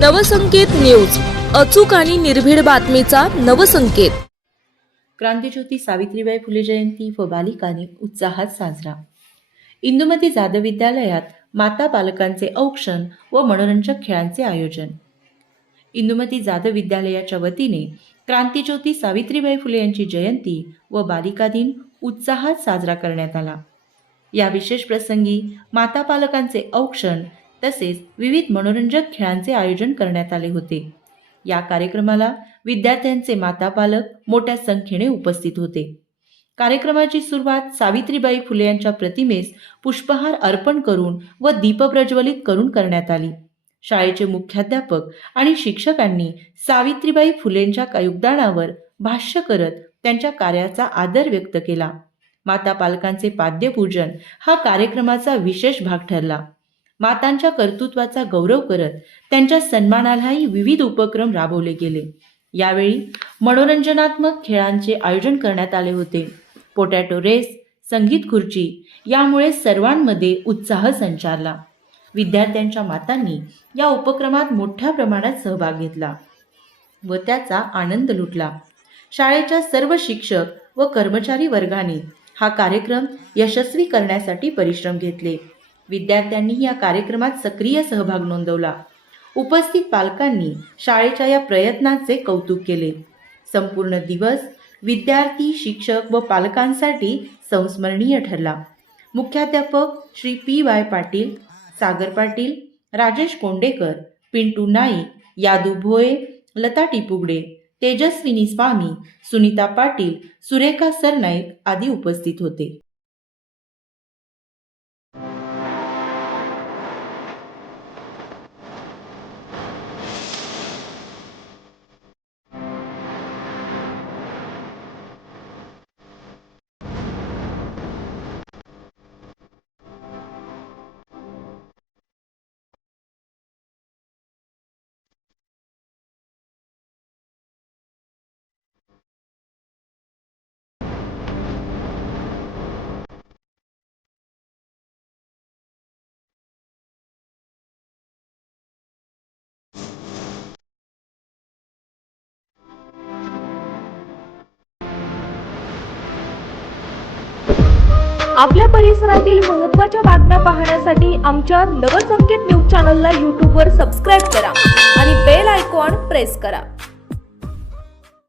Navsanket news, अचूक आणि निर्भीड बातमीचा नवसंकेत। क्रांतिज्योती सावित्रीबाई फुले जयंती व बालिका दिन उत्साहात साजरा। इंदुमती जाधव विद्यालयात माता बालकांचे औक्षण व मनोरंजक खेळांचे आयोजन। इंदुमती जाधव विद्यालयाच्या वतीने क्रांतिज्योती सावित्रीबाई फुले यांची जयंती व बालिका दिन उत्साहात साजरा करण्यात आला। या विशेष प्रसंगी माता बालकांचे औक्षण तसेच विविध मनोरंजक खेळांचे आयोजन करण्यात आले होते। या कार्यक्रमाला विद्यार्थ्यांचे माता पालक मोठ्या संख्येने उपस्थित होते। कार्यक्रमाची सुरुवात सावित्रीबाई फुले यांच्या प्रतिमेस पुष्पहार अर्पण करून व दीप प्रज्वलित करून करण्यात आली। शाळेचे मुख्याध्यापक आणि शिक्षकांनी सावित्रीबाई फुलेंच्या योगदानावर भाष्य करत त्यांच्या कार्याचा आदर व्यक्त केला। माता पालकांचे पाद्यपूजन हा कार्यक्रमाचा विशेष भाग ठरला। मातांच्या कर्तृत्वाचा गौरव करत त्यांच्या सन्मानालाही विविध उपक्रम राबवले गेले। यावेळी मनोरंजनात्मक खेळांचे आयोजन करण्यात आले होते। पोटॅटो रेस, संगीत खुर्ची यामुळे सर्वांमध्ये उत्साह संचारला। विद्यार्थ्यांच्या मातांनी या उपक्रमात मोठ्या प्रमाणात सहभाग घेतला व त्याचा आनंद लुटला। शाळेच्या सर्व शिक्षक व कर्मचारी वर्गाने हा कार्यक्रम यशस्वी करण्यासाठी परिश्रम घेतले। विद्यार्थ्यांनी या कार्यक्रमात सक्रिय सहभाग नोंदवला। उपस्थित पालकांनी शाळेच्या या प्रयत्नाचे कौतुक केले। संपूर्ण दिवस विद्यार्थी, शिक्षक व पालकांसाठी संस्मरणीय ठरला। मुख्याध्यापक श्री पी.वाय. पाटील, सागर पाटील, राजेश कोंडेकर, पिंटू नाईक, यादू भोये, लता टिपुगडे, तेजस्विनी स्वामी, सुनीता पाटील, सुरेखा सरनाईक आदी उपस्थित होते। आपल्या परिसरातील महत्त्वाच्या बातम्या पाहण्यासाठी आमच्या नवसंकेत न्यूज चॅनलला YouTube वर सबस्क्राइब करा आणि बेल आयकॉन प्रेस करा।